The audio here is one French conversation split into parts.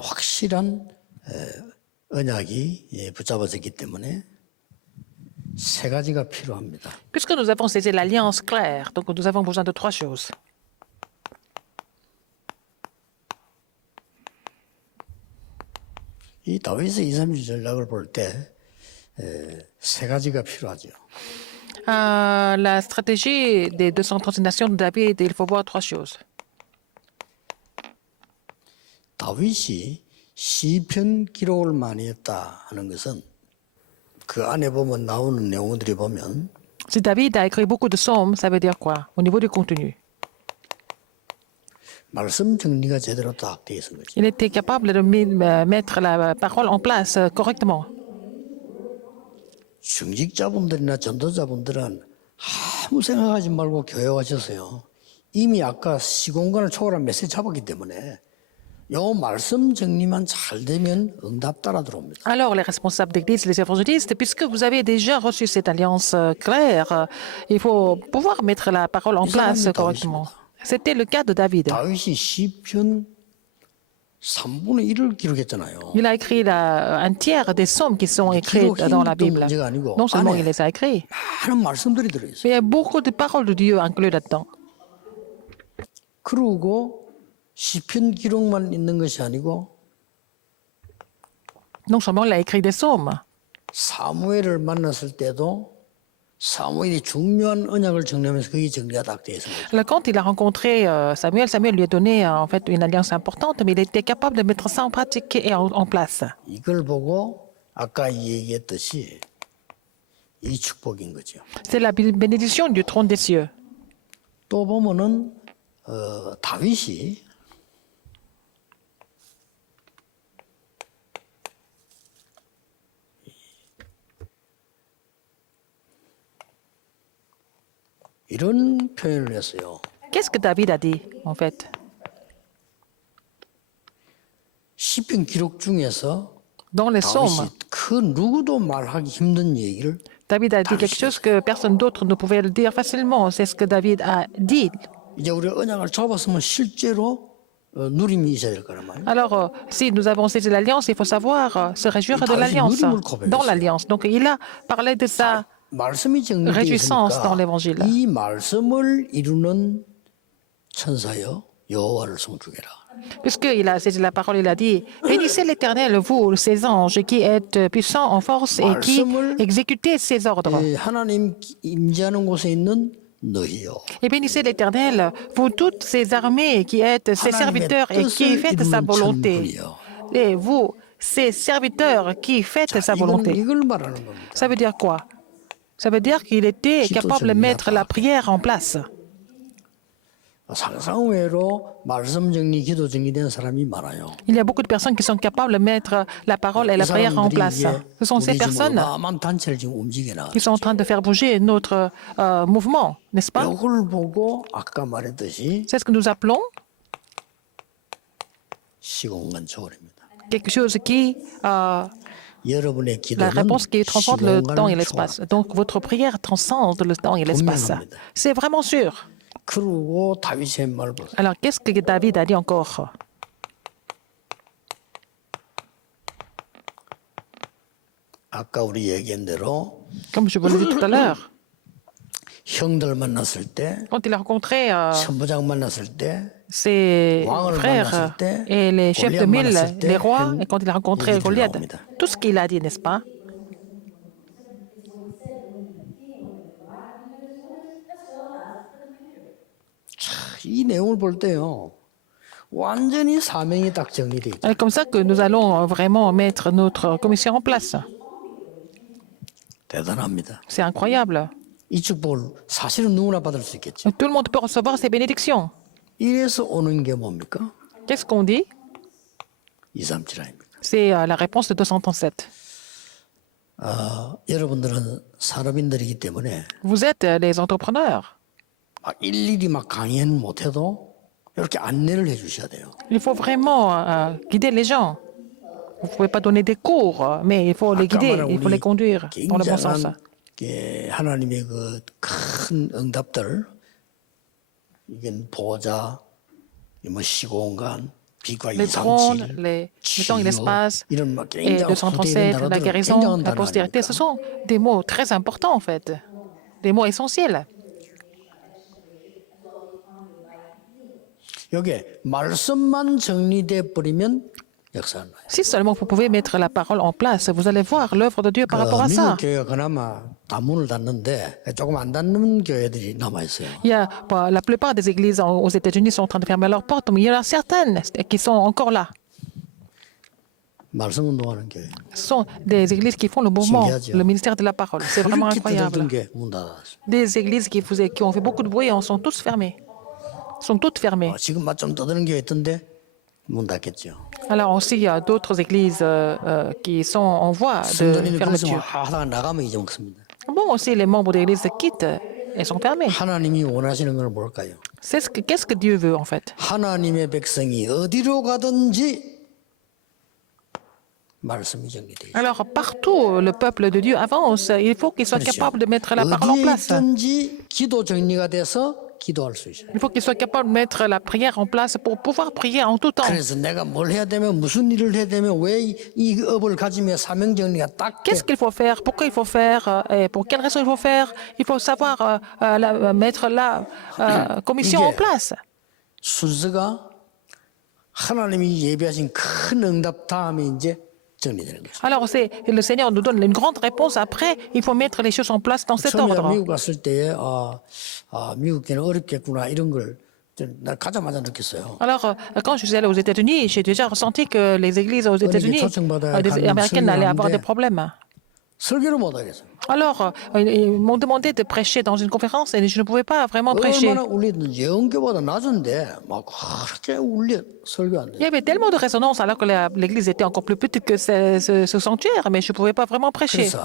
확실한 언약이 붙잡아졌기 때문에 세 가지가 필요합니다. Puisque nous avons saisi l'alliance claire, donc nous avons besoin de trois choses. 이 다윗의 2, 3주 전략을 볼 때 세 가지가 필요하죠. La stratégie des 230 nations de David, il faut voir trois choses. 다윗이 시편 기록을 많이 했다 하는 것은 그 안에 보면 나오는 내용들이 보면 Si David a écrit beaucoup de psaumes, ça veut dire quoi au niveau du contenu? 말씀 정리가 제대로 딱 돼 있는 거죠. Il était capable de mettre la parole en place correctement. 중직자분들이나 전도자분들은 아무 생각하지 말고 교회 와셔서요. 이미 아까 시공간을 초월한 메시지 잡았기 때문에 요 말씀 정리만 잘 되면 응답 따라 들어옵니다. Alors, les responsables d'église, les évangélistes, puisque vous avez déjà reçu cette alliance claire, il faut pouvoir mettre la parole en place correctement. C'était le cas de David. 다윗이 시편 3분의 1을 기록했잖아요. Il a écrit un tiers des psaumes qui sont écrits dans la Bible. Non seulement il les a écrits, 많은 말씀들이 들어있어요. mais il y a beaucoup de paroles de Dieu incluses là-dedans. 그리고 시편 기록만 있는 것이 아니고 Non seulement il a écrit des psaumes, 사무엘을 만났을 때도 사무엘이 중요한 언약을 정리하면서 그게 정리가 딱 돼 있습니다. quand il a rencontré Samuel, Samuel lui a donné en fait une alliance importante, mais il était capable de mettre ça en pratique et en place. 이걸 보고 아까 얘기했듯이 이 축복인 거죠. C'est la bénédiction du trône des cieux. 또 보면은 다윗이 이런 표현을 했어요. Qu'est-ce que David a dit, en fait? 시편 기록 중에서 Dans les psaumes, 다윗이 그 누구도 말하기 힘든 얘기를 David a dit quelque chose que personne d'autre ne pouvait le dire facilement. C'est ce que David a dit. 이제 우리 언약을 잡았으면 실제로 누림이 있어야 될 거란 말이에요. Alors, si nous avons saisi l'alliance, il faut savoir se réjouir de l'alliance, dans l'alliance. Donc, il a parlé de sa 말씀이 정리되어 réjouissance dans 있으니까 l'évangile. 이 말씀을 이루는 천사여 여호와를 송축해라. Puisqu'il a saisi la parole, il a dit « Bénissez l'Éternel, vous, ses anges, qui êtes puissants en force et qui exécutez ses ordres. 하나님 임재하는 곳에 있는 너희여. Et bénissez l'Éternel, vous toutes ces armées qui êtes ses serviteurs et qui faites sa volonté. Et vous, ses serviteurs qui faites sa volonté. » 이걸 말하는 겁니다. Ça veut dire quoi? Ça veut dire qu'il était capable de mettre la prière en place. 상상 외로 말씀 정리, 기도 정리된 사람이 많아요. Il y a beaucoup de personnes qui sont capables de mettre la parole et la prière en place. Ce sont ces personnes 어마어마한 단체를 지금 움직여 나. qui sont en train de faire bouger notre mouvement, n'est-ce pas? 이걸 보고 아까 말했듯이 C'est ce que nous appelons 시공간 초월입니다. quelque chose qui, 여러분의 la 기도는 réponse qui transcende le temps et 시공간을 l'espace. Donc votre prière transcende le temps et l'espace. C'est vraiment sûr. 그리고 다윗의 말 보세요. Alors qu'est-ce que David a dit encore? 아까 우리 얘기한 대로 Comme je vous l'ai dit tout à l'heure, 형들 만났을 때, quand il a rencontré 천부장 만났을 때, ses frères et les chefs de mille, les rois, et quand il a rencontré Goliath, tout ce qu'il a dit, n'est-ce pas? 이 내용을 볼 때요. 완전히 사명이 딱 정리돼 있죠. C'est comme ça que nous allons vraiment mettre notre commission en place. 대단합니다. C'est incroyable. 이 축복을 사실은 누구나 받을 수 있겠죠. Tout le monde peut recevoir ces bénédictions. 이래서 오는 게 뭡니까? Qu'est-ce qu'on dit? 237입니다. C'est la réponse de 237. 여러분들은 산업인들이기 때문에 Vous êtes des entrepreneurs. 막 일일이 막 강의는 못해도 이렇게 안내를 해주셔야 돼요. Il faut vraiment guider les gens. Vous ne pouvez pas donner des cours, mais il faut les guider, il faut les conduire dans le bon sens. 굉장한 하나님의 그 큰 응답들, 이게 보좌, 뭐 시공간, 빛과 les trônes, 이상질, le temps et l'espace, 이런 막 et 굉장히 237, 후대인 la 단어들은 guérison, 굉장한 la 단어 postérité, ce 아닙니까? sont des mots très importants en fait, des mots essentiels. 여기에 말씀만 정리돼 버리면 역사는 나요. Si seulement vous pouvez mettre la parole en place, vous allez voir l'œuvre de Dieu par rapport à ça. 미국 교회가 그나마 다 문을 닫는데 조금 안 닫는 교회들이 남아 있어요. La plupart des églises aux États-Unis sont en train de fermer leurs portes, mais il y en a certaines qui sont encore là. 말씀 운동하는 교회. Ce sont des églises qui font le mouvement, 신기하죠. le ministère de la parole. C'est vraiment 그렇게 incroyable. 들었던 게 문 닫았어요. Des églises qui ont fait beaucoup de bruit sont tous fermées. Sont toutes fermées. 지금 좀 떠드는 교회 있던데 문 닫겠죠. Alors aussi, il y a d'autres églises qui sont en voie de 성도님이 거기서 fermeture. 하다가 나가면 잊어먹습니다. Bon, aussi, les membres de l'église quittent et sont fermés. 하나님이 원하시는 건 뭘까요? Qu'est-ce que Dieu veut en fait? 하나님의 백성이 어디로 가든지 말씀이 정리돼 있어요. Alors, partout le peuple de Dieu avance, il faut qu'il soit capable de mettre la parole en 어디에 place. 있든지 기도 정리가 돼서 기도할 수 있어요. Il faut qu'il soit capable de mettre la prière en place pour pouvoir prier en tout temps. 그래서 내가 뭘 해야 되면 무슨 일을 해야 되면 왜 이 업을 가지며 사명 정리가 딱 돼. Qu'est-ce qu'il faut faire? Pourquoi il faut faire? Et pour quelle raison il faut faire? Il faut savoir mettre la commission en place. 순서가 하나님이 예비하신 큰 응답 다음에 이제 정리되는 거죠. Alors, le Seigneur nous donne une grande réponse. Après, il faut mettre les choses en place dans cet 처음에 ordre. 미국 갔을 때에 미국 교회는 어렵겠구나 이런 걸 나 가자마자 느꼈어요. Alors, quand je suis allé aux États-Unis, j'ai déjà ressenti que les églises aux États-Unis, les américaines allaient avoir des problèmes. 설교를 못 하겠어요. Alors, ils m'ont demandé de prêcher dans une conférence et je ne pouvais pas vraiment prêcher. 얼마나 울리든지 영교보다 낮은데 막 그렇게 울려 설교 안 Il y 돼. avait tellement de résonance alors que l'église était encore plus petite que ce sanctuaire, mais je ne pouvais pas vraiment prêcher. 그래서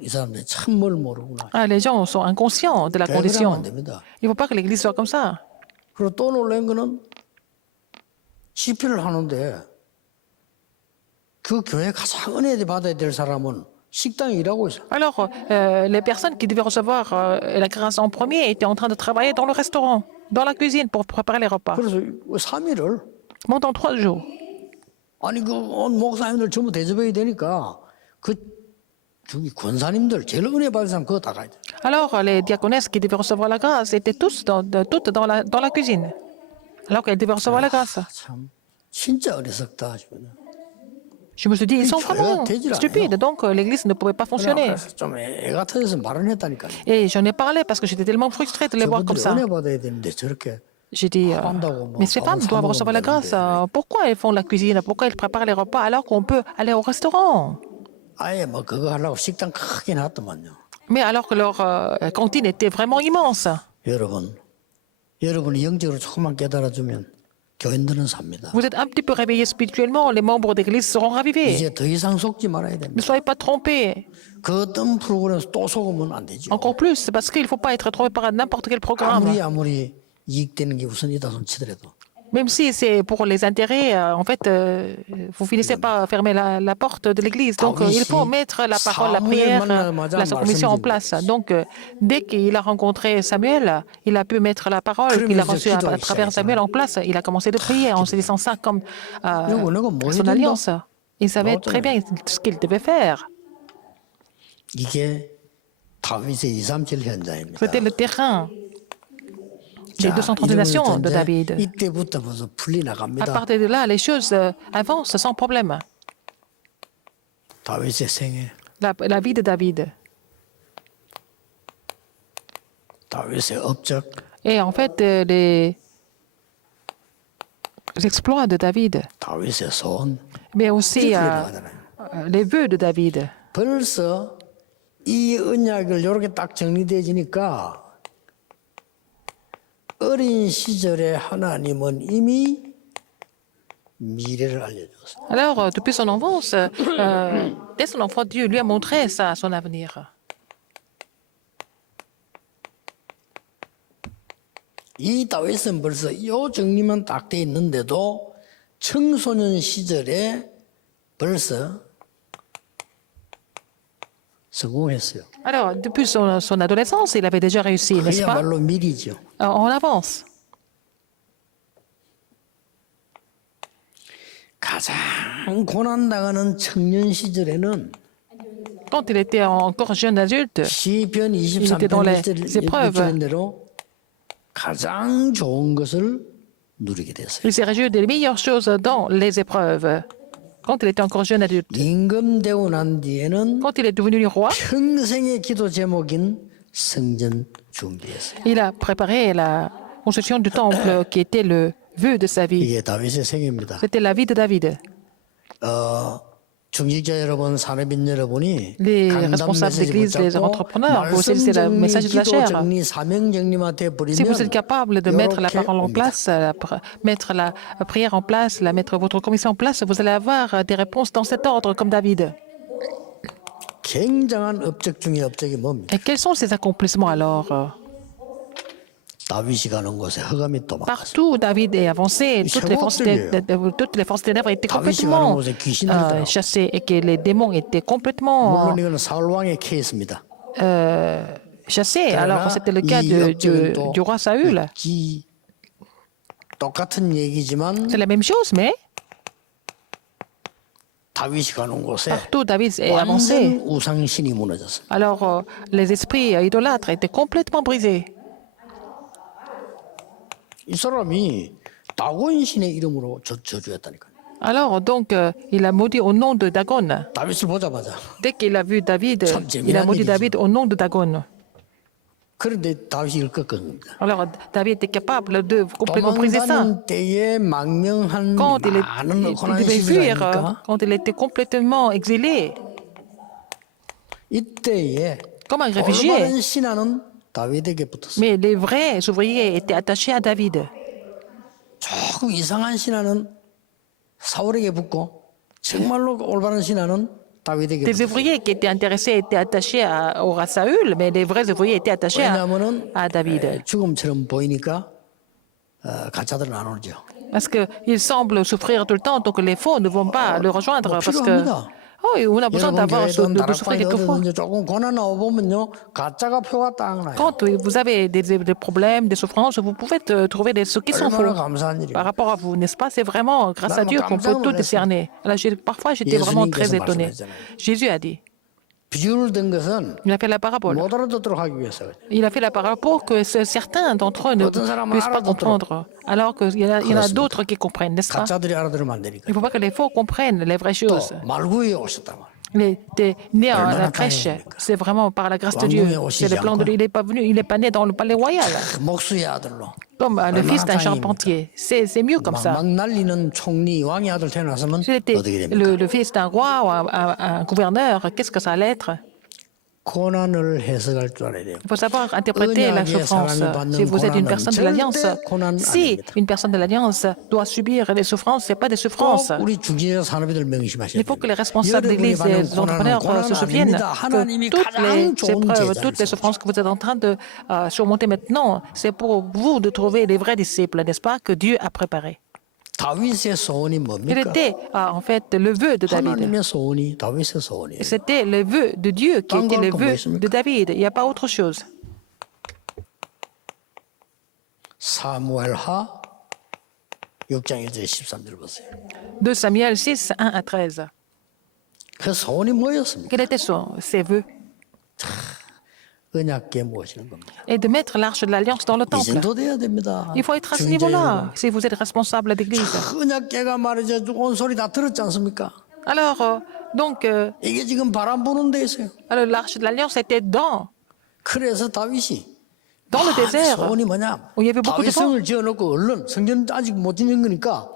이 사람들이 참 뭘 모르구나. Les gens sont inconscients de la 그러면 안 condition. 됩니다. Il ne faut pas que l'église soit comme ça. 그리고 또 놀란 거는 집회를 하는데 그 교회 가장 은혜 받아야 될 사람은 식당에 일하고 있어. Alors, les personnes qui devaient recevoir la grâce en premier étaient en train de travailler dans le restaurant, dans la cuisine pour préparer les repas. 그래서 3일을 Pendant 3 jours. 아니 온 목사님들 전부 대접해야 되니까 저기 권사님들 제일 은혜 받은 사람 그거 다 가야 돼. Alors, les diaconesses qui devaient recevoir la grâce étaient toutes dans la cuisine, alors qu'elles devaient recevoir la grâce. 참 진짜 어리석다 싶어요. Je me suis dit, ils sont vraiment stupides, donc l'église ne pouvait pas fonctionner. 그래서 좀 애가 터져서 말을 했다니까요. Et j'en ai parlé parce que j'étais tellement frustrée de les voir comme 저분들이 ça. 은혜 받아야 되는데 저렇게 J'ai dit, mais ces femmes doivent recevoir la grâce. Pourquoi elles font la cuisine? Pourquoi elles préparent les repas alors qu'on peut aller au restaurant? 아예 뭐 그거 하려고 식당 크게 놨더만요. Mais alors que leur cantine était vraiment immense. 여러분이 영적으로 조금만 깨달아주면 교인들은 삽니다. Vous êtes un petit peu réveillés spirituellement, les membres d'église seront ravivés. 이제 더 이상 속지 말아야 Ne 됩니다. soyez pas trompés. 그 어떤 프로그램에서 또 속으면 안 되죠. Encore plus, c'est parce qu'il ne faut pas être trompé par n'importe quel programme. 아무리 이익되는 게 우선이다 손 치더라도 Même si c'est pour les intérêts, en fait, vous finissez par fermer la porte de l'église. Donc, il faut mettre la parole, la prière, la commission en place. Donc, dès qu'il a rencontré Samuel, il a pu mettre la parole qu'il a reçue à travers Samuel en place. Il a commencé de prier en saisissant ça comme son alliance. Il savait très bien ce qu'il devait faire. 이게 다윗의 237 현장입니다. C'était le terrain des 230 nations de David. 이때부터 벌써 풀리 À 나갑니다. partir de là, les choses avancent sans problème. 다윗의 생애, La vie de David. 다윗의 업적, Et en fait, les exploits de David, 다윗의 소원. mais aussi 이렇게 나가잖아요. les vœux de David. 벌써 이 언약을 이렇게 딱 정리되어지니까 어린 시절에 하나님은 이미 미래를 알려줬어요. Alors, depuis son enfance, dès son enfant, Dieu lui a montré ça, son avenir. 이 다윗은 벌써 이 정리만 딱 돼 있는데도 청소년 시절에 벌써 성공했어요. Alors, depuis son adolescence, il avait déjà réussi, n'est-ce pas? 그야말로 미리죠. On avance. 가장 고난당하는 청년 시절에는 Quand il était encore jeune adulte, 시편 il était dans 23편 les épreuves. 1절인 대로 가장 좋은 것을 누리게 됐어요. Il s'est réjoui des meilleures choses dans les épreuves. Quand il était encore jeune adulte. 임금되고 난 뒤에는 Quand il est devenu roi, 평생의 기도 제목인 성전 준비했어요. il a préparé la construction du temple qui était le vœu de sa vie. 이게 다윗의 생애입니다. C'était la vie de David. 중직자 여러분, 산업인 여러분이 Les 강단 responsables 메시지 d'église, les 붙잡고 entrepreneurs, vous 말씀 saisissez le 정리, message de la 기도 chair. 정리, 사명 정리한테 Si vous êtes 버리면 capable de mettre la 이렇게 parole en 옵니다. place, mettre la prière en place, mettre votre commission en place, vous allez avoir des réponses dans cet ordre comme David. 굉장한 업적 중의 업적이 뭡니까? Et quels sont ces accomplissements alors? 다윗이 가는 곳에 흑암이 또 막았어요. Partout, David est avancé. Toutes les forces ténèbres étaient complètement chassées et que les démons étaient complètement 물론 이거는 사울 왕의 케이스입니다. chassés. Alors, c'était le cas du roi Saül. 똑같은 얘기지만 C'est la même chose, mais 다윗이 가는 곳에 partout, David est avancé. 완전 우상신이 무너졌어요. Alors, les esprits idolâtres étaient complètement brisés. 이 사람이 다곤 신의 이름으로 저주했다니까요. Alors, donc, il a maudit au nom de Dagon. 다윗을 보자마자. Dès qu'il a vu David, 참 il a 재미난 maudit 일이지. David au nom de Dagon. 그런데 다윗이 이걸 꺾은 겁니다. Alors, David était capable de complètement briser ça. 도망가는 때에 망명한 Quand il 많은 고난 devait fuir, 시절이니까 quand il était complètement exilé, 이때에 comme un réfugié. 올바른 신하는 다윗에게 붙었어요. Mais les vrais ouvriers étaient attachés à David. 조금 이상한 신하는 사울에게 붙고 정말로 올바른 신하는 다윗에게 Les 붙었어요. ouvriers qui étaient intéressés étaient attachés au roi Saül, mais les vrais ouvriers étaient attachés 왜냐하면은 à David. 죽음처럼 보이니까 가짜들은 안 오죠. Parce qu'il semble souffrir tout le temps, donc les faux ne vont pas le rejoindre. Parce que 필요합니다. on a besoin 여러분 d'avoir 교회든 de souffrir 다락방에 quelquefois. 어디든지 조금 고난 나오 보면요 가짜가 표가 딱 나요. Quand vous avez des problèmes, des souffrances, vous pouvez trouver ce qui sont 얼마나 faux 감사한 일이에요. par rapport à vous, n'est-ce pas? C'est vraiment grâce à Dieu qu'on peut tout discerner. Alors, parfois, j'étais vraiment très étonné. Jésus a dit, 비유를 든 것은 il a fait la parabole. 못 알아듣도록 하기 위해서. Il a fait la parole pour que certains d'entre eux ne puissent pas comprendre, alors qu'il y en a d'autres qui comprennent, n'est-ce pas? 가짜들이 알아들으면 안 되니까. Il ne faut pas que les faux comprennent les vraies 또 choses. 말구에 오셨단 말이에요. Il était né à la crèche. C'est vraiment par la grâce de Dieu. C'est le plan de Dieu. Il n'est pas né dans le palais royal, 목수의 아들로 comme le fils d'un charpentier. C'est mieux comme ça. 막 날리는 총리 왕의 아들 태어났으면 S'il était 어떻게 됩니까? le fils d'un roi ou un gouverneur, qu'est-ce que ça allait être? 고난을 해석할 줄 알아야 돼요. Il faut savoir interpréter la souffrance. Si vous êtes une personne de l'Alliance, si une personne de l'Alliance doit subir des souffrances, ce n'est pas des souffrances. 꼭 우리 중지자 산업인들 명심하셔야 Il faut 돼요. que les responsables d'église et les entrepreneurs se souviennent que toutes les épreuves, toutes les souffrances que vous êtes en train de surmonter maintenant, c'est pour vous de trouver les vrais disciples, n'est-ce pas, que Dieu a préparés. 다윗의 소원이 Il 뭡니까? était en fait le vœu de David. 하나님의 소원이 다윗의 소원이에요. C'était le vœu de Dieu qui était le vœu de David. Il n'y a pas autre chose. 사무엘하 6장 1절 13절 보세요. 2 Samuel 6, 1 à 13. 그 소원이 뭐였습니까? Quel était ses vœux? 언약궤 모시는 겁니다. Et de mettre l'arche de l'Alliance dans le 이 temple. 정도 돼야 됩니다. Il faut être à ce 중직자 niveau-là, si vous êtes responsable d'église. 여러분. 언약궤가 말이죠. 온 소리 다 들었지 않습니까? Alors, donc, 이게 지금 바람 부는 데 있어요. alors, l'arche de l'Alliance était dans 그래서 다윗이 le 내 désert. 소원이 뭐냐? où il y avait beaucoup de vent. 다윗성을 지어놓고 얼른 성전 아직 못 짓는 거니까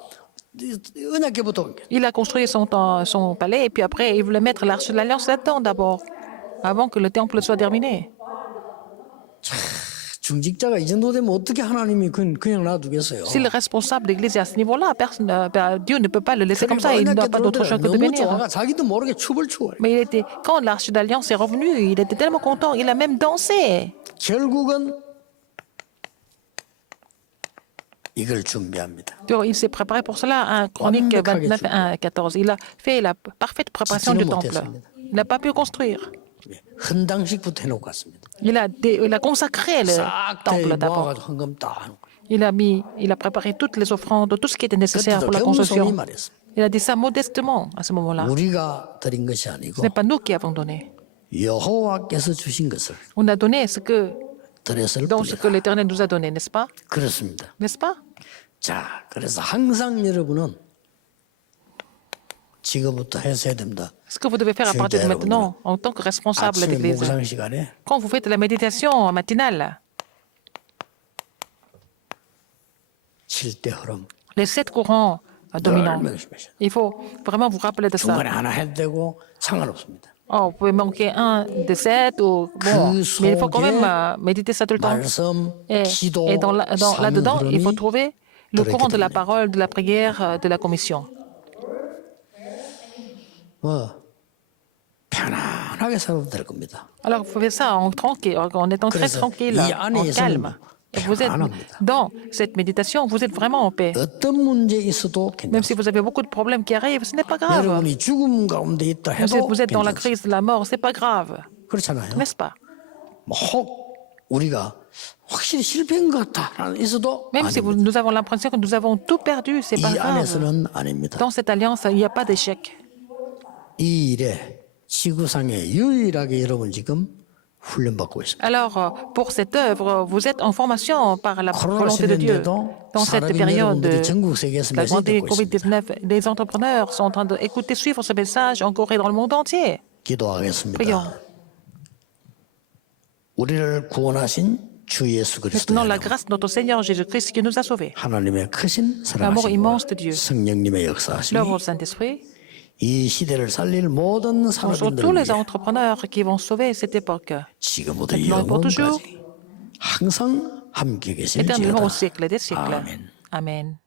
언약궤부터 Il a construit son palais et puis après, il voulait mettre l'arche de l'Alliance là-dedans d'abord, avant que le temple soit terminé. 중직자가 이 정도 되면 어떻게 하나님이 그냥 놔두겠어요? Si le responsable d'église est à ce niveau-là, Dieu ne peut pas le laisser comme ça. Il n'a pas d'autre choix que de 너무 bénir. 좋아가 자기도 모르게 춤을 추어요. Mais quand l'arche d'alliance est revenue, il était tellement content, il a même dansé. 결국은 이걸 준비합니다. Il s'est préparé pour cela, un Chronique 29, 1, 14. Il a fait la parfaite préparation du temple. Il n'a pas pu construire. 헌당식부터 해놓고 갔습니다. Il a consacré le temple d'abord. 모아가지고 헌금 다 하는 거예요. Il a préparé toutes les offrandes, tout ce qui était nécessaire pour la construction. Il a dit ça modestement à ce moment-là. 우리가 드린 것이 Ce 아니고 n'est pas nous qui avons donné. 여호와께서 주신 것을 On a donné ce que, 드렸을 dans ce que 뿐이다. l'Éternel nous a donné, n'est-ce pas? 그렇습니다. N'est-ce pas? 자, 그래서 항상 여러분은 지금부터 했어야 됩니다. Ce que vous devez faire à partir de maintenant, en tant que responsable 아침에 d'Église, 묵상 시간에 quand vous faites la méditation matinale, 7대 흐름 les 7 courants 늘 dominants, 명심하셔야 돼요. il faut vraiment vous rappeler de ça. 중간에 하나 해도 되고 상관없습니다. Oh, vous pouvez manquer un de 7 ou bon, 그 mais il faut quand même 속에 méditer ça tout le temps. 말씀, 기도, Et là-dedans, il faut 사는 흐름이 trouver le 들어있기 courant de la 때문에. parole, de la prière, de la commission. 뭐 편안하게 살아도 될 겁니다. Alors, vous faites ça en étant très 그래서 tranquille, 이 en 안에 calme. Et vous êtes 편안합니다. dans cette méditation, vous êtes vraiment en paix. 어떤 문제 있어도 Même si 괜찮습니다. vous avez beaucoup de problèmes qui arrivent, ce n'est pas grave. 여러분이 죽음 가운데 있다 해도 Vous êtes dans la 괜찮습니다. crise de la mort, ce n'est pas grave, 그렇잖아요. n'est-ce pas? 뭐 혹 우리가 확실히 실패인 것 같다라는 있어도 Même si 아닙니다. nous avons l'impression que nous avons tout perdu, ce n'est pas 이 grave. 안에서는 아닙니다. Dans cette alliance, il n'y a pas d'échec. 이 일에 지구상에 유일하게 여러분 지금 훈련받고 있습니다. Alors, pour cette œuvre, vous êtes en formation par la 코로나 volonté de Dieu. 시대인데도 Dans cette 사람인 période 여러분들이 de 전국 세계에서 la 메시지 pandémie 듣고 있습니다. COVID-19, les entrepreneurs sont en train d'écouter, suivre ce message en Corée et dans le monde entier. 기도하겠습니다. Prions. 우리를 구원하신 주 예수 Maintenant, la 그리스도의 grâce de notre Seigneur Jésus-Christ qui nous a sauvés, 하나님의 크신 l'amour 사랑하심 immense de Dieu, 성령님의 역사하심이 l'œuvre du Saint-Esprit, 이 시대를 살릴 모든 sur tous 산업인들을 les 위해 entrepreneurs qui vont sauver cette époque, 지금부터 maintenant et pour toujours, 영원까지 항상 함께 계실 éternellement au 지어다. siècle des siècles. 아멘. Amen.